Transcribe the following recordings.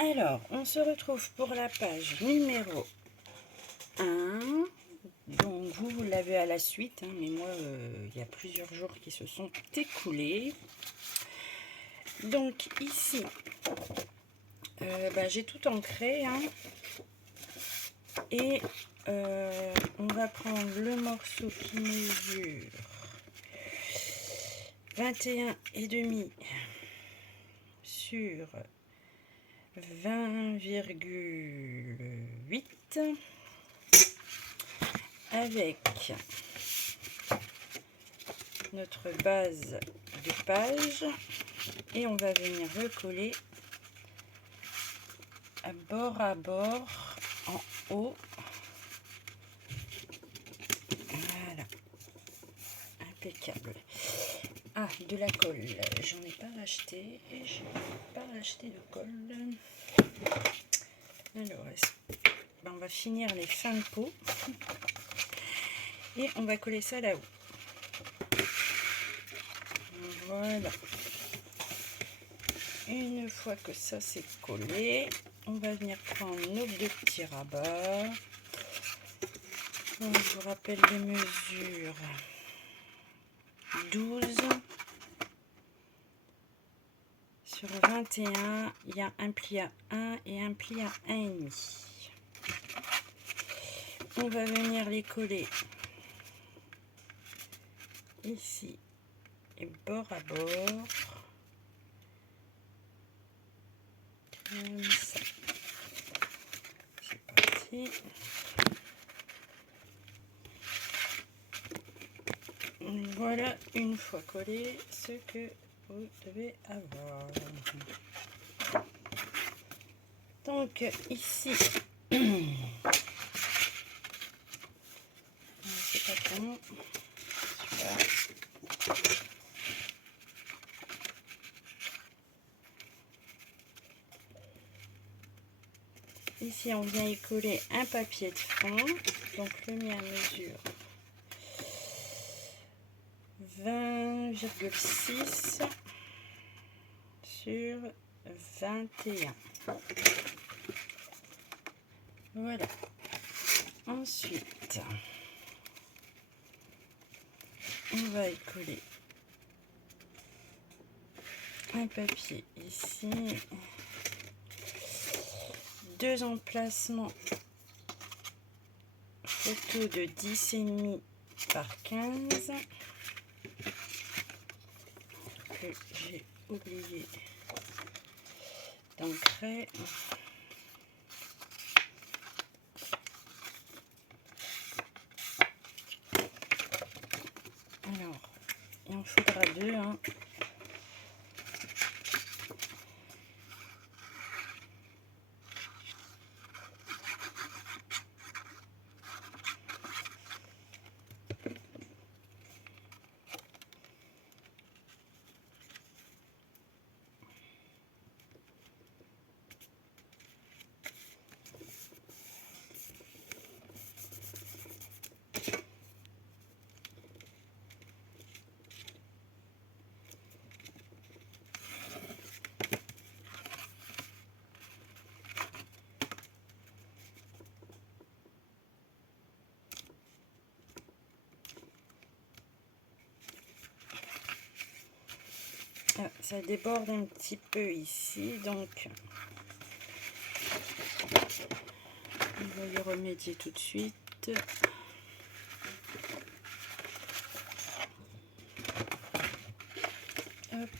Alors, on se retrouve pour la page numéro 1. Donc, vous l'avez à la suite, hein, mais moi, il y a plusieurs jours qui se sont écoulés. Donc, ici, j'ai tout ancré. Hein, et on va prendre le morceau qui mesure 21,5 sur 20,8 avec notre base de page et on va venir recoller à bord en haut. Voilà, impeccable. Ah, de la colle, j'en ai pas racheté et je n'ai pas racheté de colle. Alors, on va finir les fins de peau et on va coller ça là-haut. Voilà. Une fois que ça c'est collé, on va venir prendre nos deux petits rabats. Donc, je vous rappelle les mesures. 12 sur 21, il y a un pli à 1 et un pli à 1,5. On va venir les coller ici et bord à bord. Comme ça. C'est parti. Voilà, une fois collé, ce que vous devez avoir. Donc ici, c'est pas bon. Super. Ici, on vient y coller un papier de fond. Donc le mien mesure 20,6 sur 21. Voilà. Ensuite, on va y coller un papier ici. Deux emplacements photo de 10,5 par 15 que j'ai oublié d'ancrer. Alors, il en faudra deux. Hein. Ah, ça déborde un petit peu ici, donc on va y remédier tout de suite. Hop.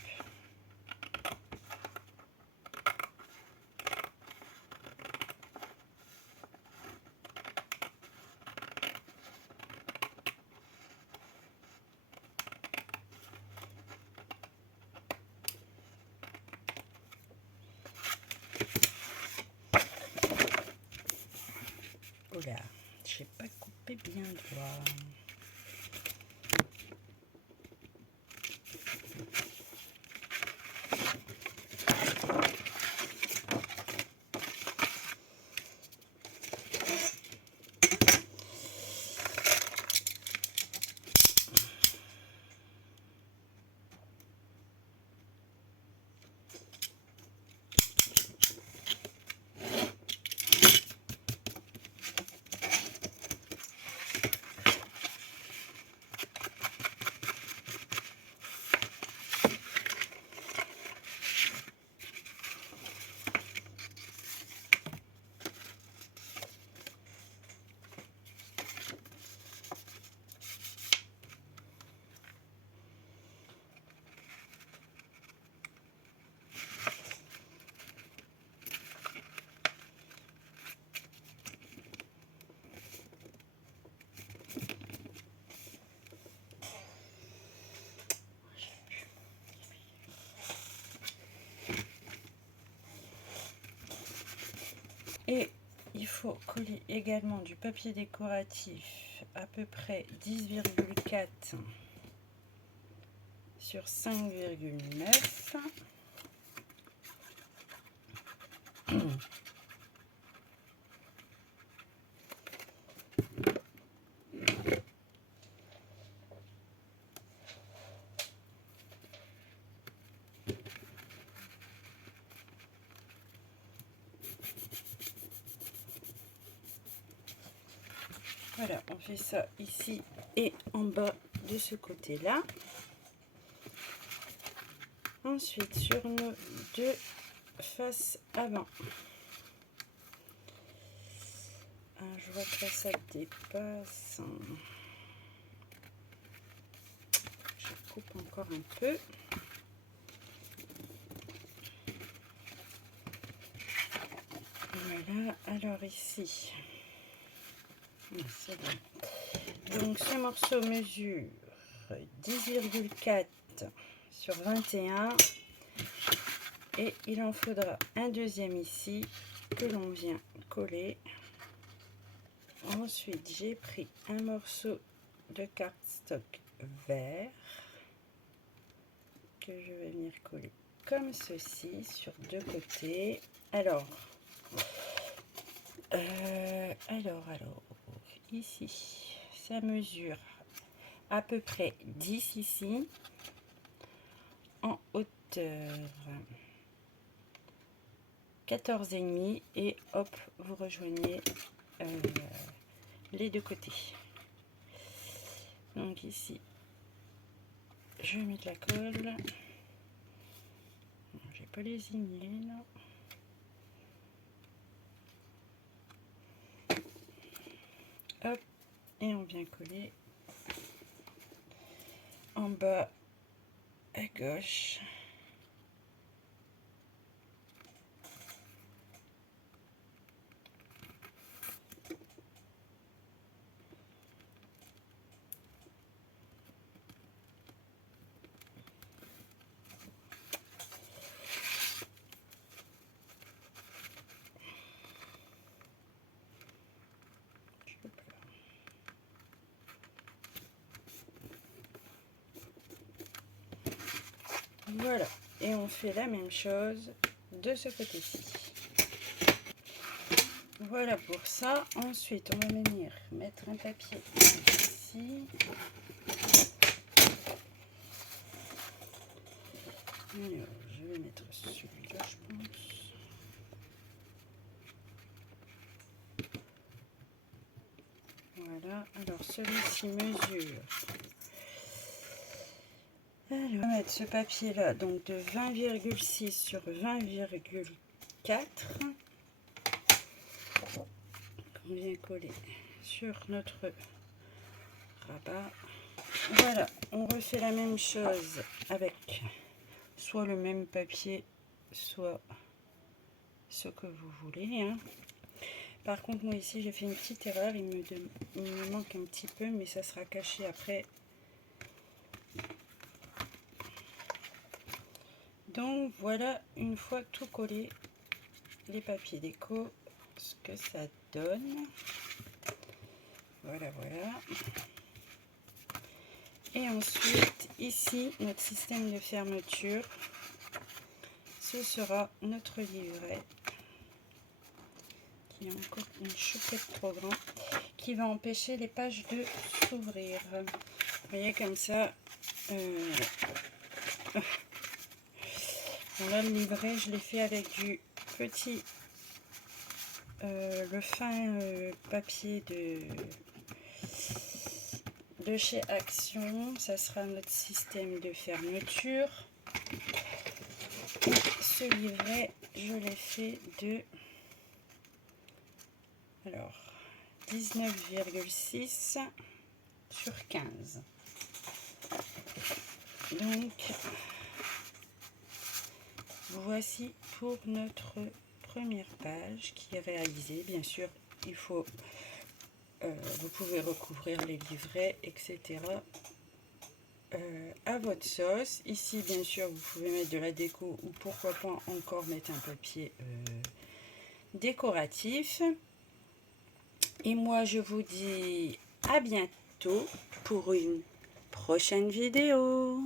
Oula, j'ai pas coupé bien droit. il faut coller également du papier décoratif à peu près 10,4 sur 5,9. Voilà, on fait ça ici et en bas de ce côté-là. Ensuite, sur nos deux faces avant. Je vois que là, ça dépasse. Je coupe encore un peu. Voilà, alors ici, c'est bon. Donc ce morceau mesure 10,4 sur 21 et il en faudra un deuxième ici que l'on vient coller. Ensuite, j'ai pris un morceau de cardstock vert que je vais venir coller comme ceci sur deux côtés. Alors, ici, ça mesure à peu près 10 ici, en hauteur 14,5 et hop, vous rejoignez les deux côtés. Donc ici, je vais mettre la colle. J'ai pas lésiné là. Hop, et on vient coller en bas à gauche. Voilà, et on fait la même chose de ce côté-ci. Voilà pour ça. Ensuite, on va venir mettre un papier ici. Alors, je vais mettre celui-là, je pense. Voilà, alors celui-ci mesure. Alors, on va mettre ce papier-là, donc de 20,6 sur 20,4. On vient coller sur notre rabat. Voilà, on refait la même chose avec soit le même papier, soit ce que vous voulez. Hein. Par contre, moi ici, j'ai fait une petite erreur. Il me manque un petit peu, mais ça sera caché après. Donc, voilà, une fois tout collé, les papiers déco, ce que ça donne. Voilà, voilà. Et ensuite, ici, notre système de fermeture. Ce sera notre livret. Qui est encore une chouquette trop grand. Qui va empêcher les pages de s'ouvrir. Vous voyez comme ça. Bon, là, le livret, je l'ai fait avec du petit, le fin papier de chez Action. Ça sera notre système de fermeture. Et ce livret, je l'ai fait de 19,6 sur 15. Donc, voici pour notre première page qui est réalisée. Bien sûr, il faut, vous pouvez recouvrir les livrets, etc. À votre sauce. Ici, bien sûr, vous pouvez mettre de la déco ou pourquoi pas encore mettre un papier décoratif. Et moi, je vous dis à bientôt pour une prochaine vidéo.